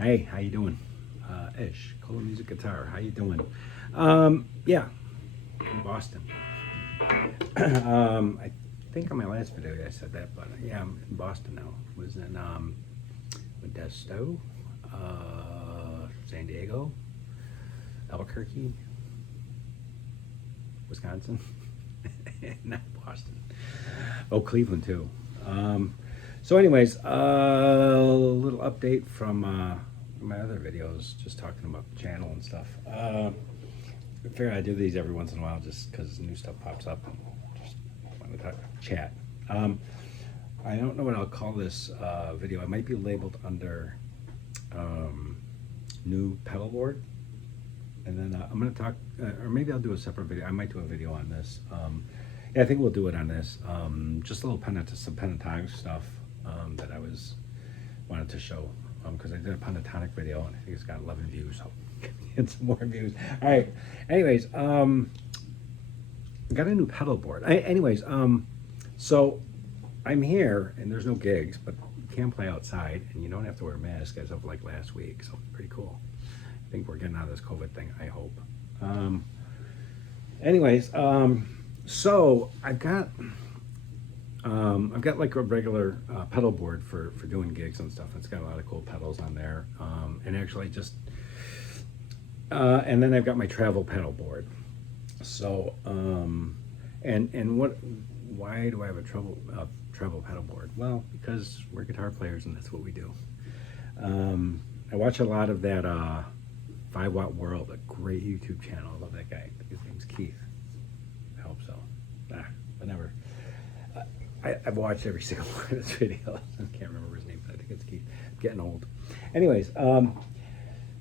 Hey, how you doing? Ish, Color Music Guitar. How you doing? Yeah, in Boston. I think on my last video I said that, but yeah, I'm in Boston now. Was in Modesto, San Diego, Albuquerque, Wisconsin, not Boston. Oh, Cleveland too. So, anyways, a little update from my other videos, just talking about the channel and stuff. I figure I do these every once in a while just because new stuff pops up and just want to chat. I don't know what I'll call this video. It might be labeled under new pedal board. And then I'm going to talk, or maybe I'll do a separate video. I might do a video on this. Yeah, I think we'll do it on this. Just a little some pentatonic stuff that I wanted to show because I did a pentatonic video and I think it's got 11 views. So get some more views. All right. Anyways, I got a new pedal board. So I'm here and there's no gigs, but you can play outside and you don't have to wear a mask as of like last week. So pretty cool. I think we're getting out of this COVID thing, I hope. So I've got like a regular pedal board for doing gigs and stuff. It's got a lot of cool pedals on there. And actually just, and then I've got my travel pedal board. So, why do I have a travel pedal board? Well, because we're guitar players and that's what we do. I watch a lot of that 5 Watt World, a great YouTube channel. I love that guy. His name's Keith. I hope so. Whatever. I've watched every single one of his videos. I can't remember his name, but I think it's Keith. I'm getting old. Anyways,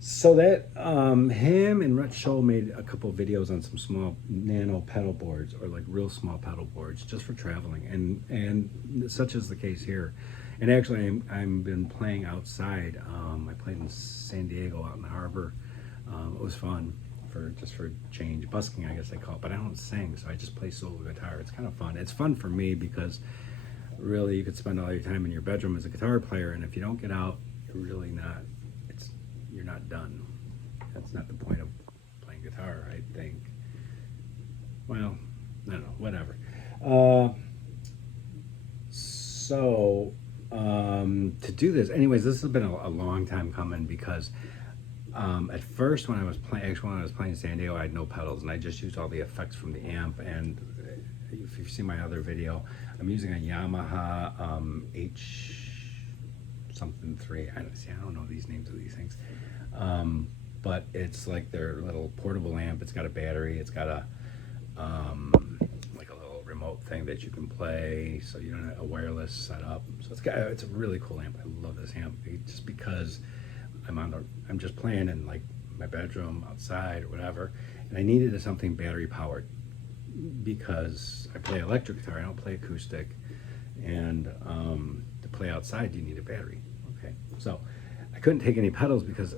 so that him and Rhett Scholl made a couple of videos on some small nano pedal boards, or like real small pedal boards, just for traveling, and such is the case here. And actually, I've been playing outside. I played in San Diego out in the harbor. It was fun for change. Busking, I guess they call it, but I don't sing, so I just play solo guitar. It's kind of fun. It's fun for me because really you could spend all your time in your bedroom as a guitar player, and if you don't get out, you're not done. That's not the point of playing guitar, I think. Well, I don't know, whatever. To do this, anyways, this has been a long time coming because at first when I was playing San Diego, I had no pedals and I just used all the effects from the amp. And if you've seen my other video, I'm using a Yamaha H something 3. I don't know these names of these things, but it's like their little portable amp. It's got a battery. It's got a like a little remote thing that you can play, so you don't have a wireless setup. So it's a really cool amp. I love this amp just because I'm just playing in like my bedroom, outside, or whatever, and I needed something battery powered because I play electric guitar. I don't play acoustic, and to play outside, you need a battery. Okay, so I couldn't take any pedals because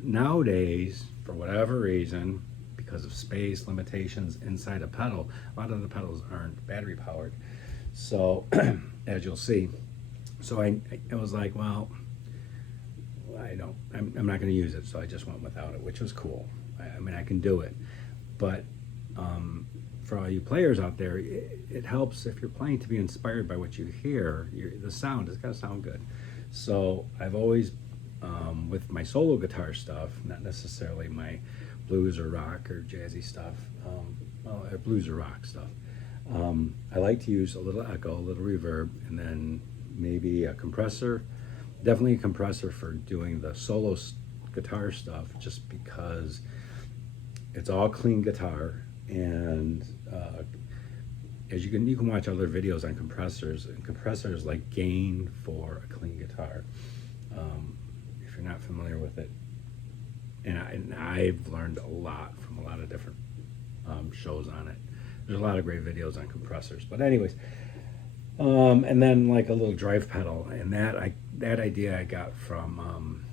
nowadays, for whatever reason, because of space limitations inside a pedal, a lot of the pedals aren't battery powered. So, as you'll see, so I was like, well, I'm not going to use it, so I just went without it, which was cool. I mean, I can do it, but for all you players out there, it helps if you're playing to be inspired by what you hear. The sound has got to sound good. So I've always, with my solo guitar stuff, not necessarily my blues or rock or jazzy stuff, or blues or rock stuff, I like to use a little echo, a little reverb, and then maybe a compressor. Definitely a compressor for doing the solo guitar stuff, just because it's all clean guitar, and as you can watch other videos on compressors, and compressors like gain for a clean guitar. If you're not familiar with it, and I've learned a lot from a lot of different shows on it. There's a lot of great videos on compressors, but anyways. And then like a little drive pedal, and that idea I got from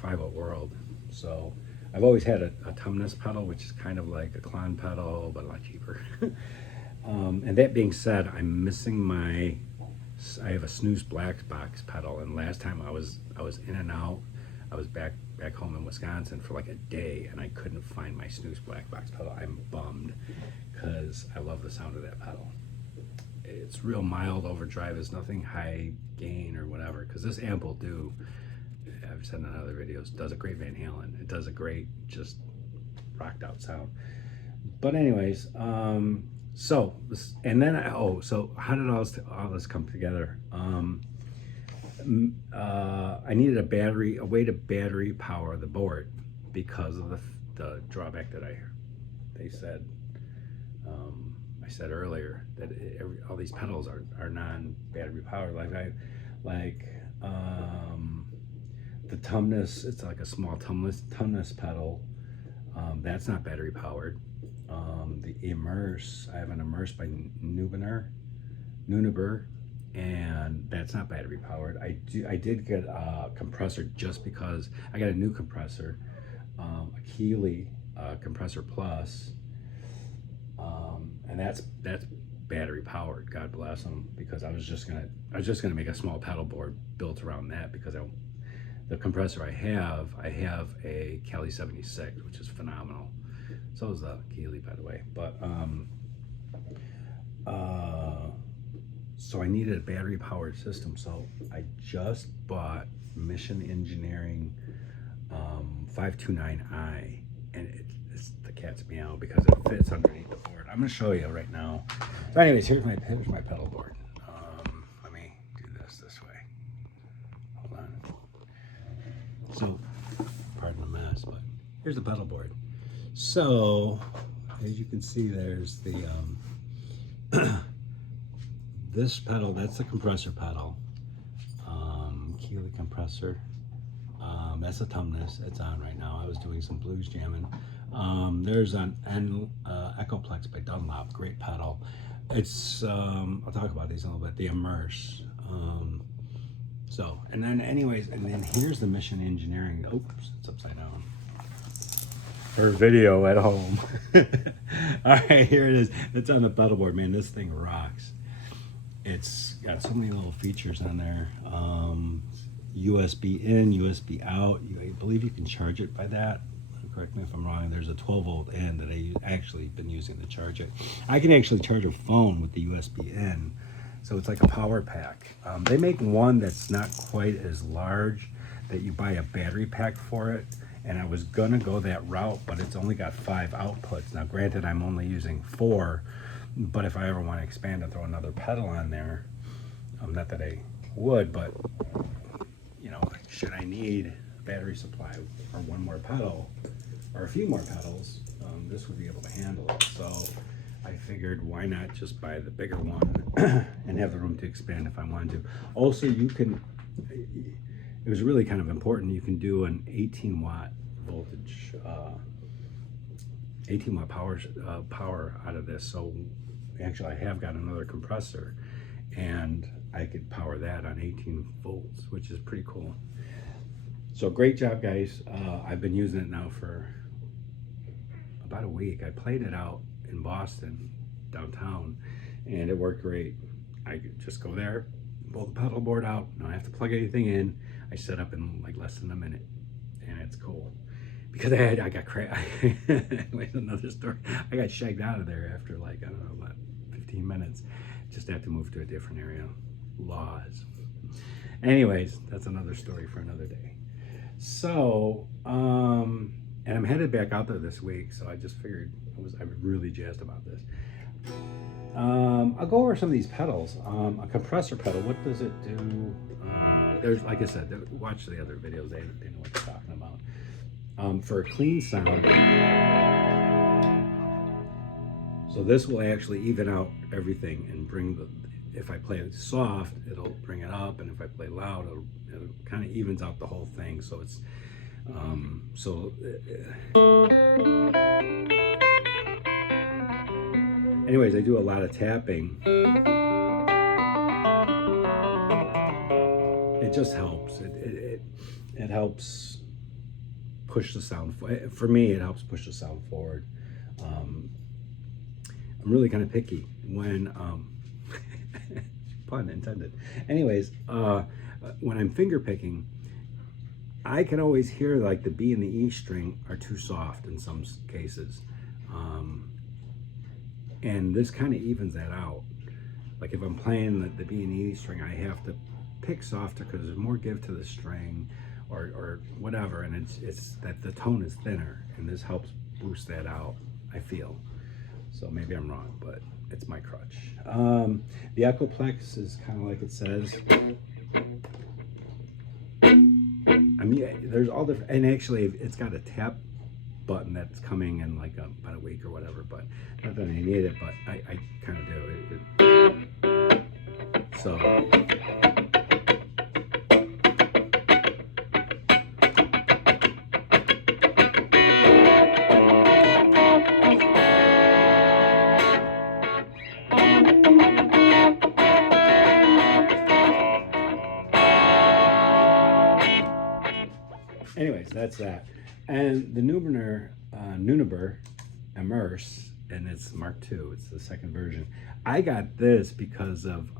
5 Watt World. So I've always had a Tumnus pedal, which is kind of like a Klon pedal, but a lot cheaper. And that being said, I'm missing I have a Snooze Black Box pedal, and last time I was in and out. I was back home in Wisconsin for like a day, and I couldn't find my Snooze black box pedal. I'm bummed because I love the sound of that pedal. It's real mild overdrive. It's nothing high gain or whatever, because this amp will do, I've said in other videos, does a great Van Halen. It does a great, just rocked out sound. But anyways, so this, and then so how did all this come together? I needed a way to battery power the board because of the drawback that they said. I said earlier that all these pedals are non-battery powered. The Tumnus, it's like a small Tumnus pedal. That's not battery powered. The Immerse, I have an Immerse by Nuneber, and that's not battery powered. I did get a compressor just because I got a new compressor, a Keeley Compressor Plus, and that's battery powered. God bless them, because I was just gonna make a small pedal board built around that, because the compressor I have a Cali 76, which is phenomenal. So is the Keeley, by the way. But so I needed a battery powered system. So I just bought Mission Engineering 529i, and it's the cat's meow because it fits underneath the board. I'm gonna show you right now. So anyways, here's my pedal board. Let me do this way. Hold on. So, pardon the mess, but here's the pedal board. So, as you can see, there's the this pedal. That's the compressor pedal, Keeley compressor. That's a Tumnus. It's on right now. I was doing some blues jamming. There's an Echoplex by Dunlop. Great pedal. It's I'll talk about these in a little bit. The Immerse. So, and then here's the Mission Engineering. Oops, it's upside down. For video at home. All right, here it is. It's on the pedal board, man. This thing rocks. It's got so many little features on there. USB in, USB out. I believe you can charge it by that. Correct me if I'm wrong. There's a 12-volt in that I actually been using to charge it. I can actually charge a phone with the USB in. So it's like a power pack. They make one that's not quite as large, that you buy a battery pack for it. And I was gonna go that route, but it's only got 5 outputs. Now granted, I'm only using 4, but if I ever want to expand and throw another pedal on there, not that I would, but you know, should I need a battery supply or one more pedal or a few more pedals, this would be able to handle it. So I figured, why not just buy the bigger one and have the room to expand if I wanted to. Also, you can, it was really kind of important, you can do an 18 watt voltage, 18 watt power out of this. So actually I have got another compressor and I could power that on 18 volts, which is pretty cool. So great job, guys. I've been using it now for about a week. I played it out in Boston, downtown, and it worked great. I could just go there, pull the pedal board out, don't have to plug anything in. I set up in like less than a minute, and it's cool. Because I got wait, another story. I got shagged out of there after like, I don't know, about 15 minutes. Just have to move to a different area. Laws. Anyways, that's another story for another day. So, and I'm headed back out there this week, so I just figured I was really jazzed about this. I'll go over some of these pedals. A compressor pedal, what does it do? There's, like I said, watch the other videos, they know what they're talking about. For a clean sound, so this will actually even out everything and bring the, if I play it soft, it'll bring it up, and if I play loud, it kind of evens out the whole thing. So it's, anyways, I do a lot of tapping. It just helps. It helps push the sound. For me, it helps push the sound forward. I'm really kind of picky when, pun intended. Anyways, when I'm finger picking, I can always hear like the B and the E string are too soft in some cases. And this kind of evens that out. Like if I'm playing the B and E string, I have to pick softer because there's more give to the string or whatever, and it's that the tone is thinner, and this helps boost that out, I feel. So maybe I'm wrong, but it's my crutch. The Echoplex is kind of like it says. I mean, there's all different, and actually it's got a tap button that's coming in like about a week or whatever, but not that I need it, but I kind of do it. So anyways, that's that. And the Nunaber Immerse, and it's Mark II. It's the second version. I got this because of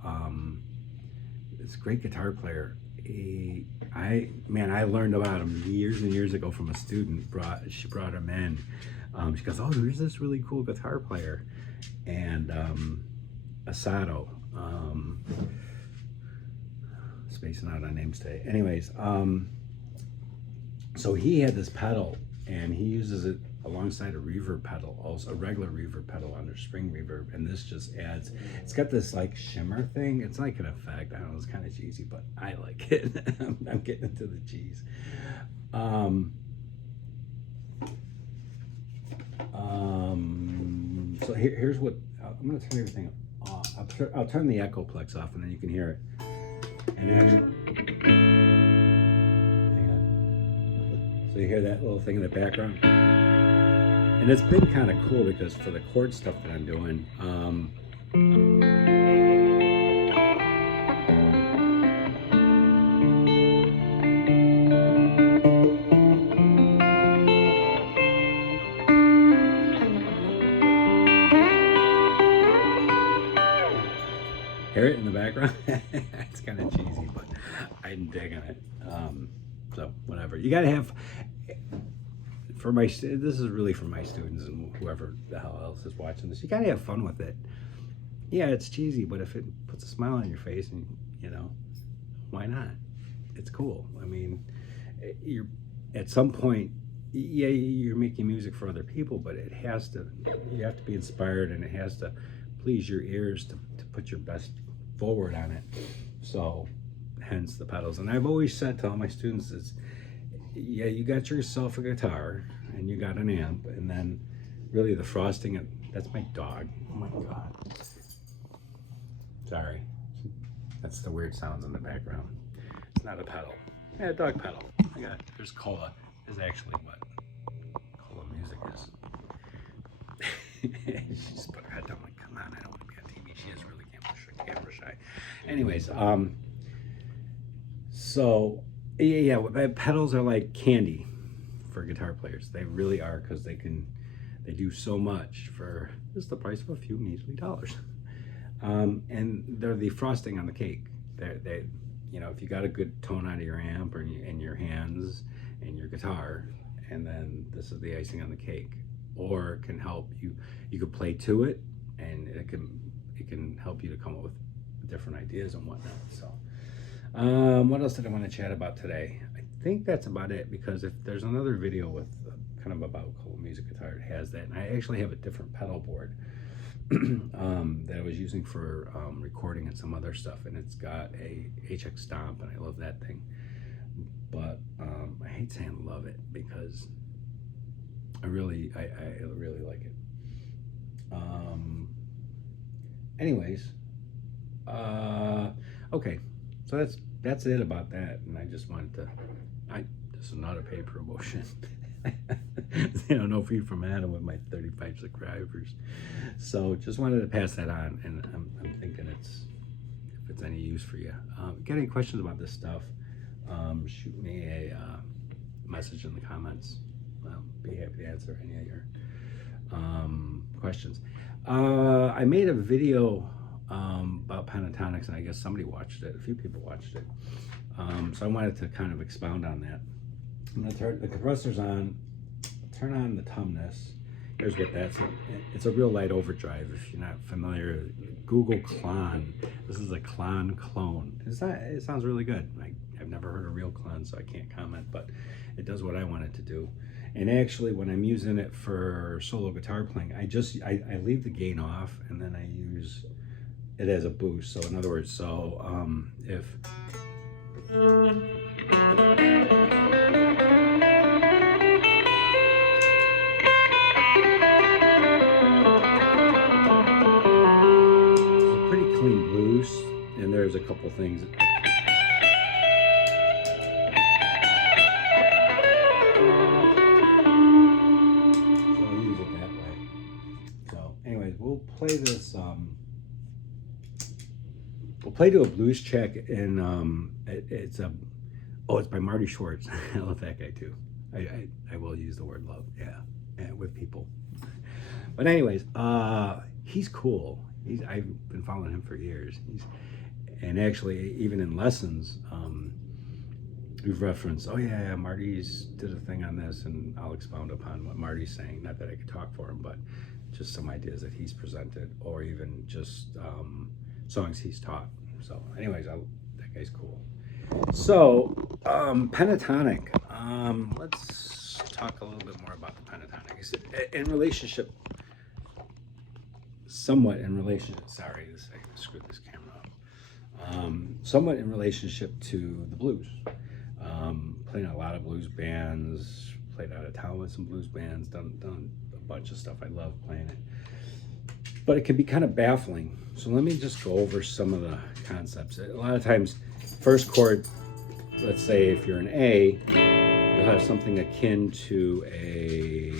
this great guitar player. I learned about him years and years ago from a student. She brought him in. She goes, "Oh, there's this really cool guitar player," and Asado. Spacing out on names today. Anyways, so he had this pedal, and he uses it alongside a reverb pedal, also a regular reverb pedal under spring reverb, and this just adds, it's got this like shimmer thing. It's like an effect. I don't know, it's kind of cheesy, but I like it. I'm getting into the cheese. So here's what, I'm gonna turn everything off. I'll turn the Echoplex off, and then you can hear it. And actually, so you hear that little thing in the background? And it's been kind of cool because for the chord stuff that I'm doing, hear it in the background? It's kind of cheesy, but I'm digging it. So whatever. You gotta have, this is really for my students and whoever the hell else is watching this. You gotta have fun with it. Yeah, it's cheesy, but if it puts a smile on your face, and why not? It's cool. I mean, you're at some point, yeah, you're making music for other people, but you have to be inspired, and it has to please your ears to put your best forward on it. So hence the pedals. And I've always said to all my students is, yeah, you got yourself a guitar and you got an amp, and then really the frosting, and that's my dog. Oh my God. Sorry. That's the weird sounds in the background. It's not a pedal. Yeah, a dog pedal. There's cola. Is actually what cola music is. She just put her head down like, come on, I don't want to be on TV. She is really camera shy. Anyways, so yeah, pedals are like candy for guitar players. They really are, because they do so much for just the price of a few measly dollars. And they're the frosting on the cake. They if you got a good tone out of your amp or in your hands and your guitar, and then this is the icing on the cake. Or it can help you could play to it, and it can help you to come up with different ideas and whatnot. So what else did I want to chat about today? I think that's about it, because if there's another video with kind of about cool music guitar, it has that. And I actually have a different pedal board that I was using for recording and some other stuff, and it's got a HX Stomp, and I love that thing. But I hate saying love it, because I really like it. Anyways, okay, so that's it about that, and I just wanted to. This is not a paid promotion. No free from Adam with my 35 subscribers. So just wanted to pass that on, and I'm thinking if it's any use for you. Get any questions about this stuff? Shoot me a message in the comments. I'll be happy to answer any of your questions. I made a video about pentatonics, and I guess somebody watched it. A few people watched it. So I wanted to kind of expound on that. I'm gonna turn the compressor's on. Turn on the tumness. Here's what that's. It's a real light overdrive. If you're not familiar, Google Clon. This is a Clon clone. It sounds really good. I've never heard a real clone, so I can't comment, but it does what I want it to do. And actually, when I'm using it for solo guitar playing, I leave the gain off, and then I use it as a boost. So in other words, if clean blues, and there's a couple things. So I'll use it that way. So anyways, we'll play this, we'll play to a blues check, and it's by Marty Schwartz. I love that guy too. I will use the word love, yeah, with people. But anyways, he's cool. I've been following him for years. And actually, even in lessons, we've referenced, oh yeah, Marty's did a thing on this, and I'll expound upon what Marty's saying. Not that I could talk for him, but just some ideas that he's presented, or even just songs he's taught. So anyways, that guy's cool. So, pentatonic. Let's talk a little bit more about the pentatonic. In relationship, somewhat in relationship, sorry, I screwed this camera up. Somewhat in relationship to the blues. Played in a lot of blues bands, played out of town with some blues bands, done a bunch of stuff. I love playing it. But it can be kind of baffling. So let me just go over some of the concepts. A lot of times, first chord, let's say if you're an A, you'll have something akin to a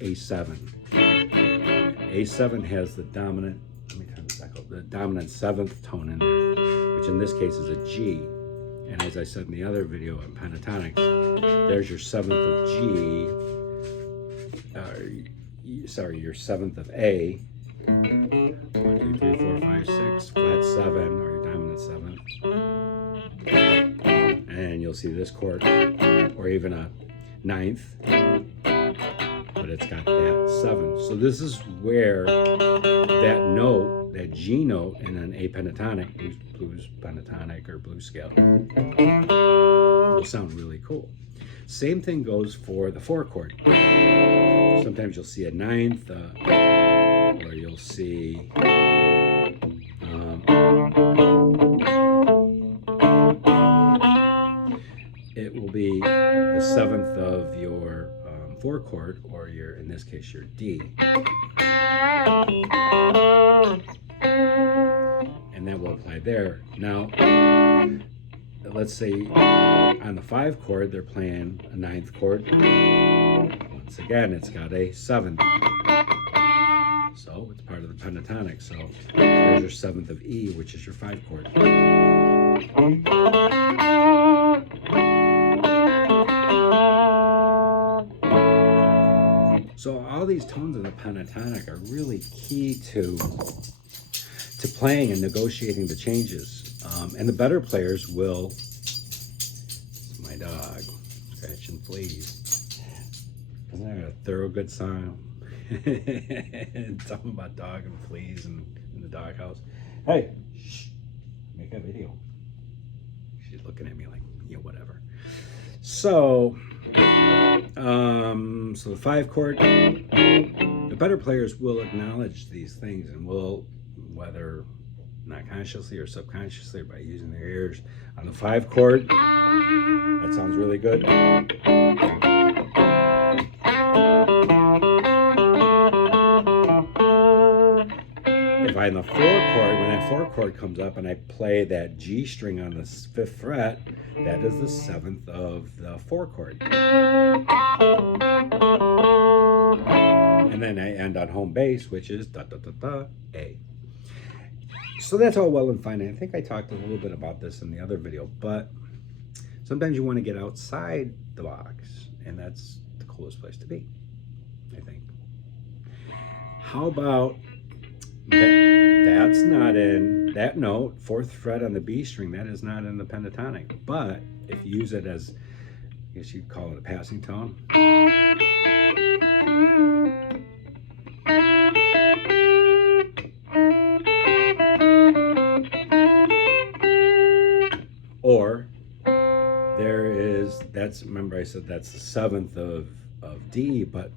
A7. A7 has the dominant, let me turn this back up, the dominant seventh tone in there, which in this case is a G. And as I said in the other video on pentatonics, there's your seventh of G, your seventh of A. 1, 2, 3, 4, 5, 6, flat 7, or your dominant seventh. And you'll see this chord, or even a ninth, but it's got that 7. So this is where that note, that G note in an A pentatonic, blues pentatonic or blues scale, will sound really cool. Same thing goes for the 4 chord. Sometimes you'll see a ninth, or you'll see it will be the 7th of your 4 chord, or your, in this case, your D. And that will apply there. Now, let's say on the 5 chord, they're playing a 9th chord. Once again, it's got a 7th. So it's part of the pentatonic. So there's your 7th of E, which is your 5 chord. So all these tones in the pentatonic are really key to playing and negotiating the changes. And the better players will, my dog, scratching fleas. Isn't that a Thorogood song? Something about dog and fleas and in the doghouse. Hey, shh, make a video. She's looking at me like, yeah, whatever. So, so the 5 chord, the better players will acknowledge these things and will, whether not consciously or subconsciously or by using their ears, on the 5 chord, that sounds really good. If I'm the 4 chord, when that 4 chord comes up and I play that G string on the 5th fret, that is the 7th of the 4 chord. And then I end on home bass, which is da da da da A. So that's all well and fine. I think I talked a little bit about this in the other video, but sometimes you want to get outside the box, and that's the coolest place to be, I think. How about that's not in that note, 4th fret on the B string, that is not in the pentatonic. But if you use it as, guess you'd call it a passing tone. Or remember I said that's the 7th of D, but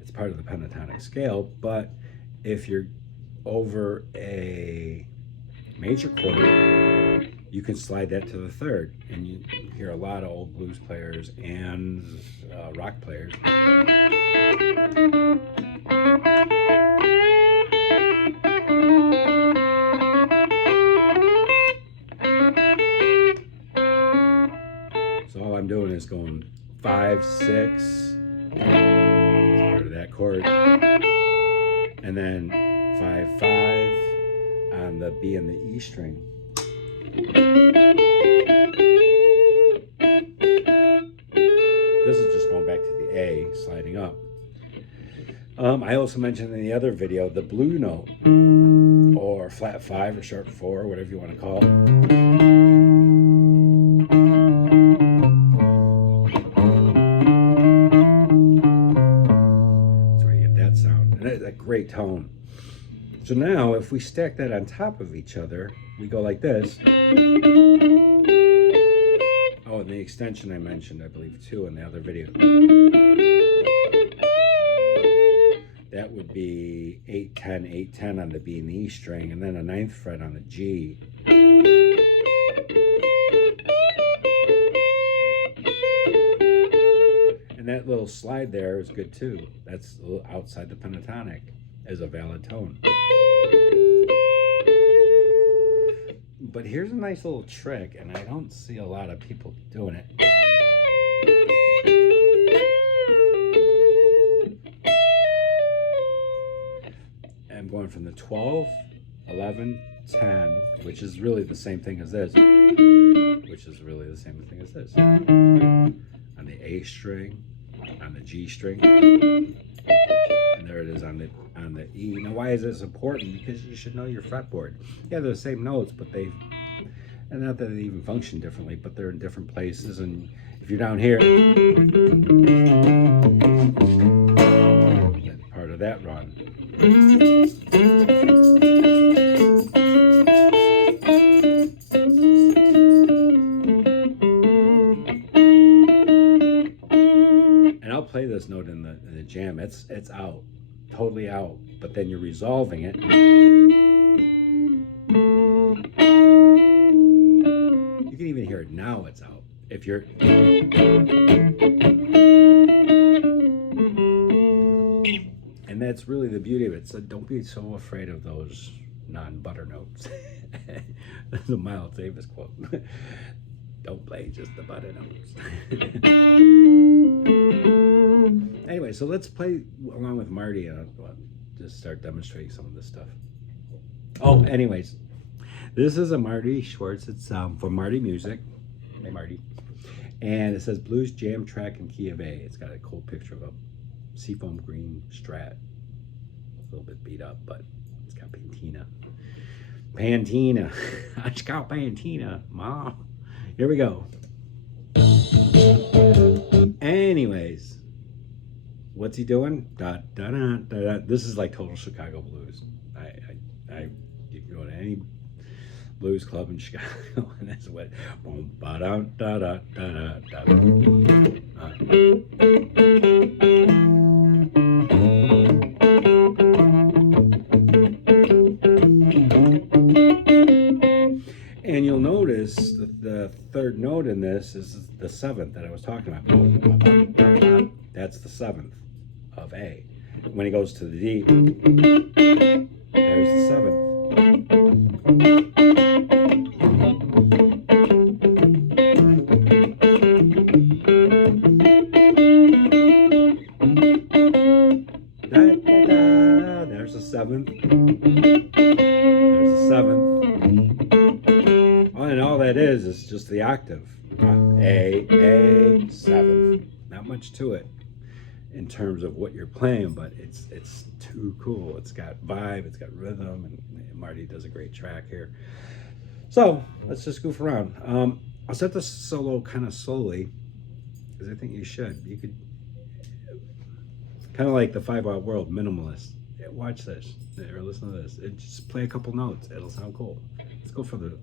it's part of the pentatonic scale. But if you're over a major chord, you can slide that to the 3rd, and you hear a lot of old blues players and rock players so all I'm doing is going 5, 6, part of that chord, and then 5, 5 on the B and the E string. This is just going back to the A, sliding up. I also mentioned in the other video the blue note, or flat 5 or sharp 4, whatever you want to call it. That's where you get that sound, and that's a great tone. So now, if we stack that on top of each other, we go like this. Oh, and the extension I mentioned, I believe, too, in the other video. That would be 8, 10, 8, 10 on the B and the E string, and then a 9th fret on the G. And that little slide there is good, too. That's a little outside the pentatonic as a valid tone. But here's a nice little trick, and I don't see a lot of people doing it. I'm going from the 12, 11, 10, which is really the same thing as this, which is really the same thing as this, on the A string, on the G string, and there it is on the E. Now, why is this important? Because you should know your fretboard. Yeah, they're the same notes, but and not that they even function differently, but they're in different places. And if you're down here, that's part of that run. And I'll play this note in the jam. It's out, totally out, but then you're resolving it. You can even hear it now, it's out. If you're and that's really the beauty of it. So don't be so afraid of those non-butter notes. That's a Miles Davis quote. Don't play just the butter notes. Anyway, so let's play along with Marty, and I'll just start demonstrating some of this stuff. Oh, anyways, this is a Marty Schwartz. It's for Marty Music. Hey, Marty. And it says Blues Jam Track in Key of A. It's got a cool picture of a seafoam green Strat. A little bit beat up, but it's got patina. Pantina. It's got patina, Mom. Here we go. Anyways, what's he doing? Da, da, da, da, da. This is like total Chicago blues. You can go to any blues club in Chicago, and that's what. Boom, ba, da, da, da, da, da, da. And you'll notice that the 3rd note in this is the 7th that I was talking about. That's the 7th of A. When he goes to the D, there's the 7th. Da, da, da. There's the 7th. There's the 7th. And all that is just the octave. A, 7th. Not much to it in terms of what you're playing, but it's too cool. It's got vibe, it's got rhythm, and Marty does a great track here. So let's just goof around. I'll set the solo kind of slowly, because I think you should. You could, kind of like the 5 Out World minimalist. Yeah, watch this or listen to this. Just play a couple notes. It'll sound cool. Let's go for the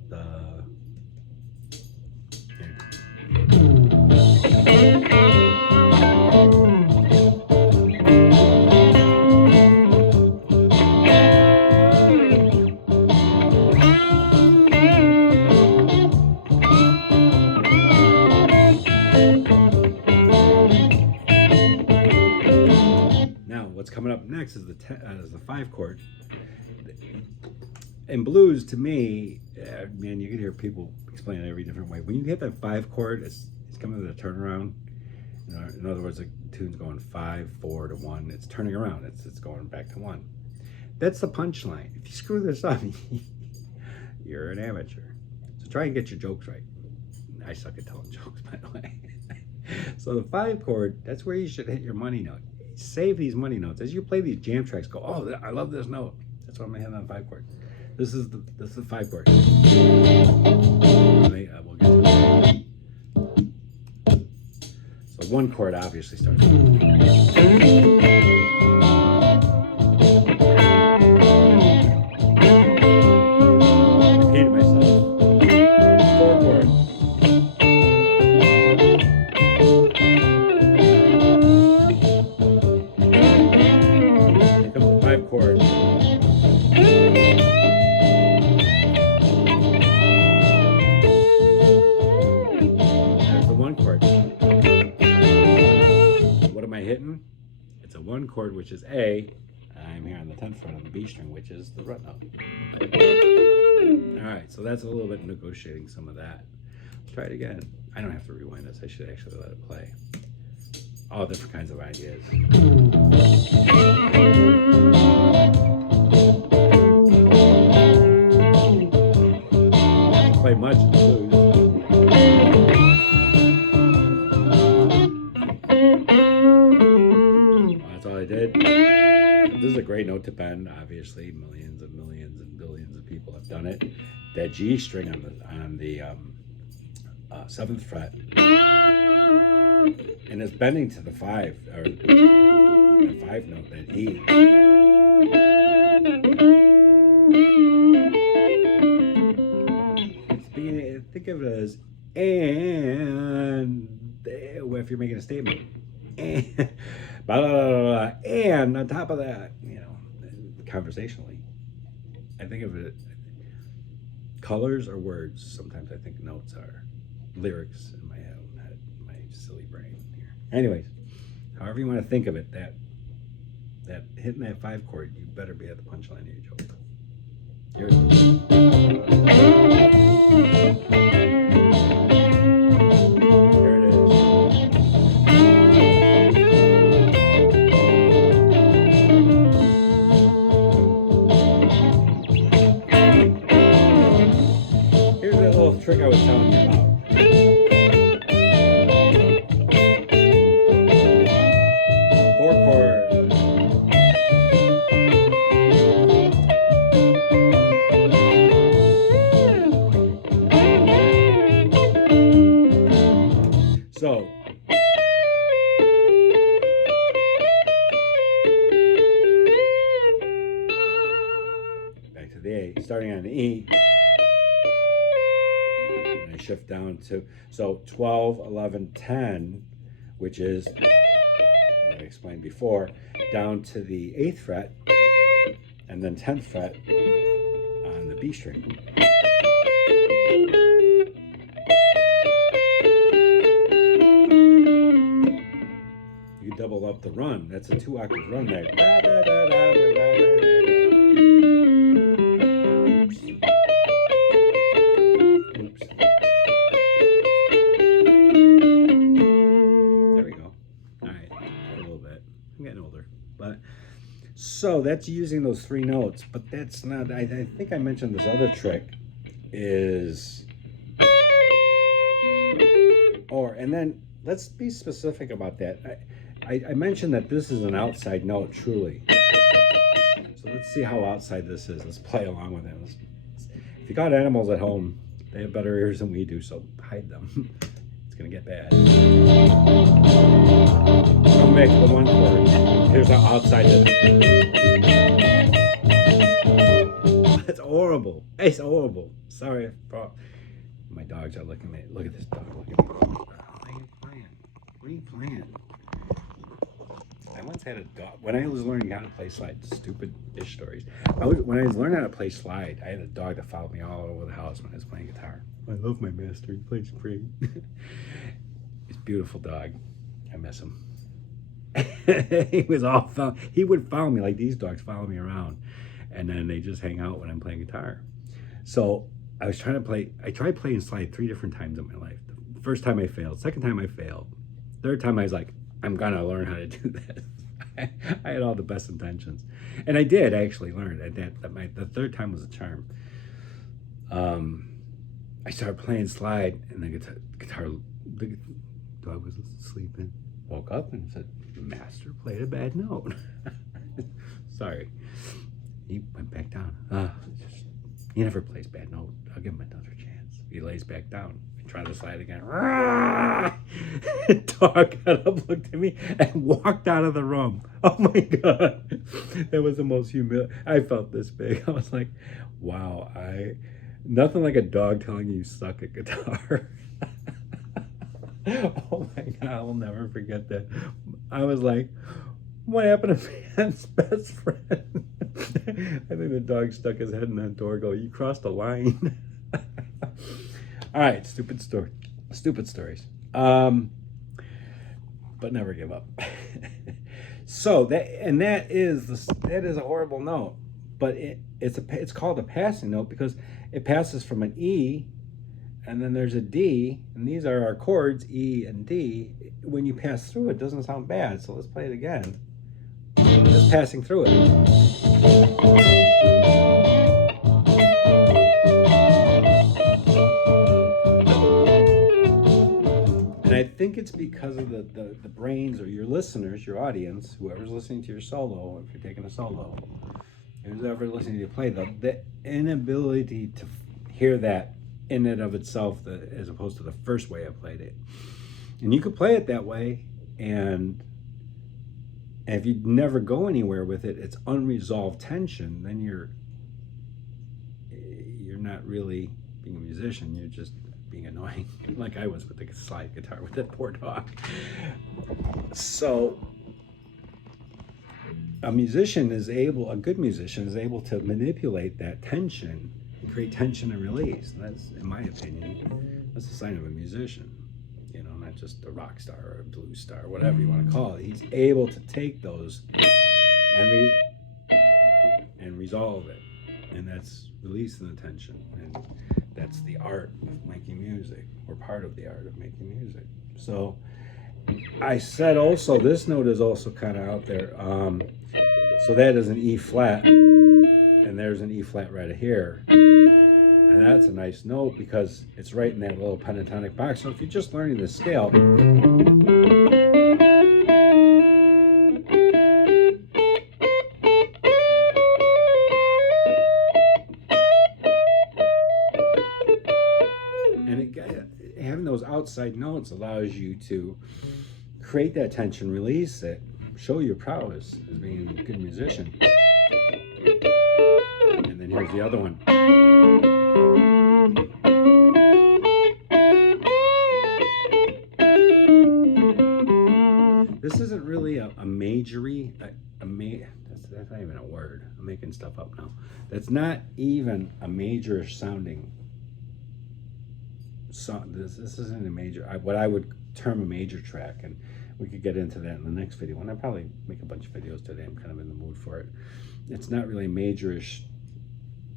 Now, what's coming up next is the 5 chord. In blues, to me, man, you can hear people explain it every different way. When you hit that 5 chord, it's coming to the turnaround. In other words, the tune's going 5, 4 to 1. It's turning around. It's going back to 1. That's the punchline. If you screw this up, you're an amateur. So try and get your jokes right. I suck at telling jokes, by the way. So the 5 chord, that's where you should hit your money note. Save these money notes. As you play these jam tracks, go, oh, I love this note. That's what I'm gonna hit on 5 chord. This is the 5 chord. We'll get to it. So 1 chord obviously starts. Repeated myself. 4 chord. Here comes the 5 chord. There's the 1 chord. What am I hitting? It's a 1 chord, which is A. I'm here on the 10th fret on the B string, which is the root note. All right, so that's a little bit negotiating some of that. Let's try it again. I don't have to rewind this. I should actually let it play. All different kinds of ideas. Not to play much in the blues. Well, that's all I did. This is a great note to bend. Obviously, millions and billions of people have done it. That G string on the 7th fret, and it's bending to the 5 or the 5 note, that E. Think of it as and if you're making a statement, and blah, blah, blah, blah, and on top of that, conversationally, I think of it colors or words. Sometimes I think notes are lyrics in my own head, my silly brain here. Anyways, however you want to think of it, that hitting that 5 chord, you better be at the punchline of your joke. Here it is. Here it is. Here's that little trick I was telling you about. So, back to the A, starting on the E, and I shift down to, so 12, 11, 10, which is, what I explained before, down to the 8th fret, and then 10th fret on the B string. Double up the run. That's a 2-octave run there. Oops. Oops. There we go. All right, a little bit. I'm getting older, but so that's using those 3 notes. But that's not. I think I mentioned this other trick is, and then let's be specific about that. I mentioned that this is an outside note, truly. So let's see how outside this is. Let's play along with it. If you got animals at home, they have better ears than we do, so hide them. It's It's gonna get bad. Come back to the one chord. Here's the outside. That's horrible. It's horrible. Sorry, bro. My dogs are looking at me. Look at this dog. Look at me. What are you playing? What are you playing? I once had a dog. When I was learning how to play slide, stupid-ish stories. When I was learning how to play slide, I had a dog that followed me all over the house when I was playing guitar. I love my master. He plays great. He's a beautiful dog. I miss him. He would follow me like these dogs follow me around, and then they just hang out when I'm playing guitar. So I tried playing slide 3 different times in my life. The first time I failed. Second time I failed. Third time I was like, I'm gonna learn how to do this. I had all the best intentions, and I did actually learn. The third time was a charm. I started playing slide, and the dog was sleeping. Woke up and said, "Master played a bad note." Sorry. He went back down. He never plays bad note. I'll give him another chance. He lays back down. I try to slide again. Dog got up, looked at me, and walked out of the room. Oh my God. That was the most humiliating. I felt this big. I was like, wow, nothing like a dog telling you suck at guitar. Oh my God, I'll never forget that. I was like, what happened to man's best friend? I think the dog stuck his head in that door, you crossed the line. All right, stupid stories. But never give up. So that is a horrible note, but it's called a passing note because it passes from an E, and then there's a D, and these are our chords, E and D. When you pass through it, doesn't sound bad. So let's play it again. Just passing through it. And I think it's because of the brains or your listeners, your audience, whoever's listening to your solo, if you're taking a solo, who's ever listening to you play, the inability to hear that in and of itself, as opposed to the first way I played it. And you could play it that way, and if you never go anywhere with it, it's unresolved tension, then you're not really being a musician, you're just being annoying, like I was with the slide guitar with that poor dog. So a good musician is able to manipulate that tension, create tension and release. That's, in my opinion, that's a sign of a musician. Not just a rock star or a blues star, whatever you want to call it. He's able to take those and resolve it, and that's releasing the tension. And that's the art of making music. We're part of the art of making music. So I said also this note is also kind of out there. So that is an E flat, and there's an E flat right here. And that's a nice note because it's right in that little pentatonic box. So if you're just learning the scale, and having those outside notes allows you to create that tension, release it, show your prowess as being a good musician. And then here's the other one. This isn't really a majory, that's not even a word. I'm making stuff up now. That's not even a major sounding song. This isn't a major, what I would term a major track, and we could get into that in the next video. And I'll probably make a bunch of videos today. I'm kind of in the mood for it. It's not really a majorish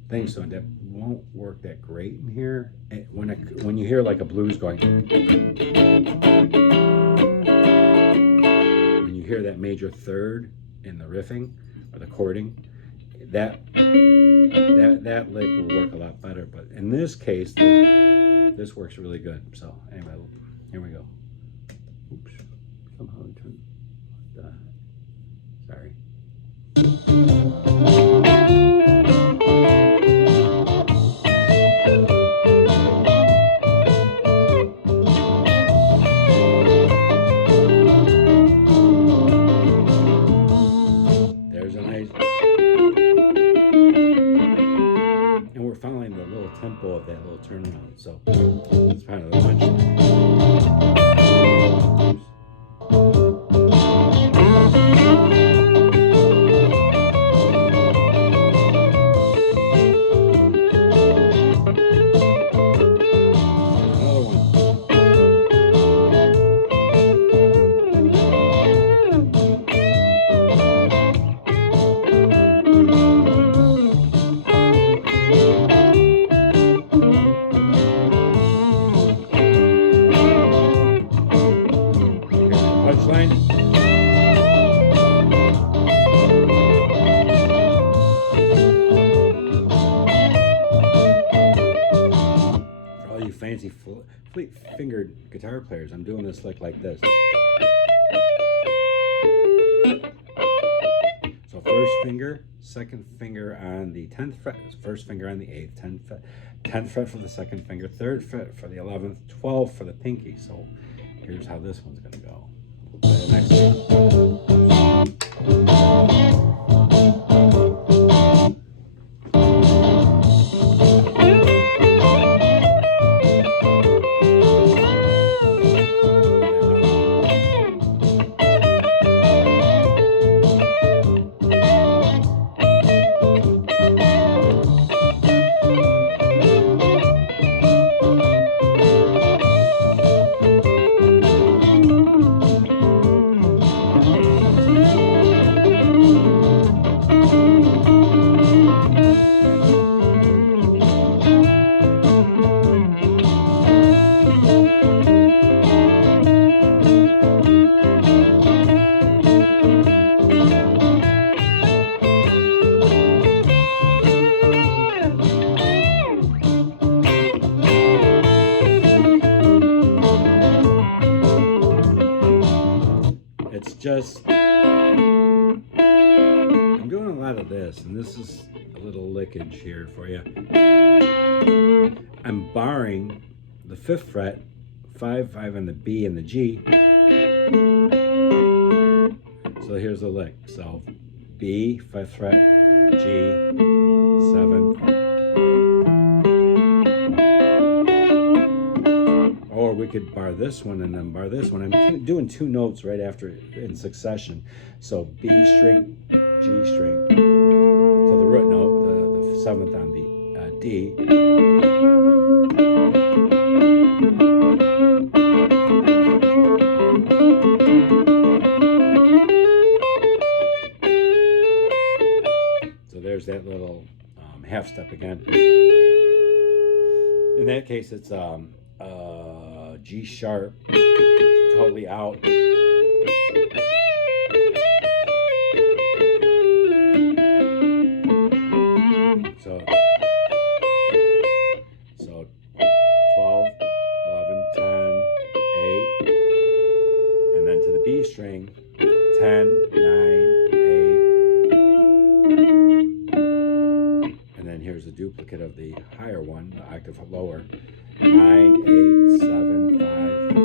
thing, so that won't work that great in here. When you hear like a blues going, when you hear that major third in the riffing or the chording, that lick will work a lot better. But in this case, this works really good. So anyway, here we go. Oops, somehow I turned. Sorry. turn around. So that's kind of the punchline. Another one. Punchline. For all you fancy fleet-fingered guitar players, I'm doing this like this. So first finger, second finger on the 10th fret, first finger on the 8th, 10th fret for the second finger, 3rd fret for the 11th, 12th for the pinky. So here's how this one's going to go. We'll play the next one. It's just, I'm doing a lot of this, and this is a little lickage here for you. I'm barring the 5th fret, 5, 5 on the B and the G. So here's the lick. So B, 5th fret, G, 7th. Or we could bar this one and then bar this one. I'm doing 2 notes right after in succession. So B string, G string to the root note, the 7th on the D. So there's that little half step again. In that case, it's G sharp, totally out. So 12, 11, 10, 8, and then to the B string, 10, 9, 8, and then here's the duplicate of the higher one, the octave lower, 9, 8, 7, 5, 7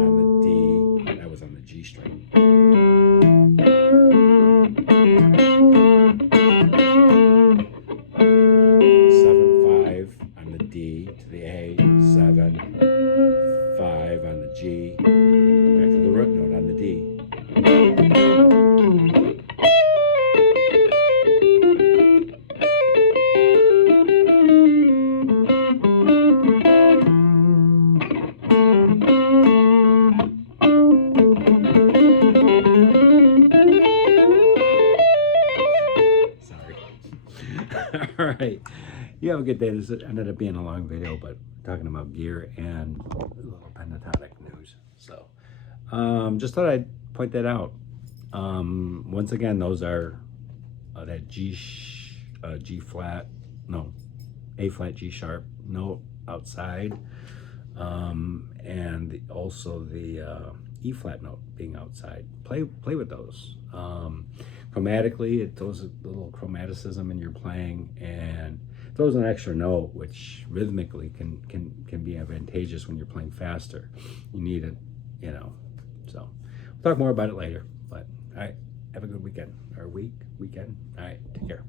on the D. That was on the G string. 7, 5 on the D to the A, 7, 5 on the G, back to the root note on the D. All right, you have a good day. This ended up being a long video, but talking about gear and a little pentatonic news. So just thought I'd point that out. Once again, those are that G flat, no, A flat, G sharp note outside, and also the E flat note being outside. Play with those. Chromatically, it throws a little chromaticism in your playing and throws an extra note, which rhythmically can be advantageous when you're playing faster. You need it, you know. So we'll talk more about it later. But all right, have a good weekend or weekend. All right, take care.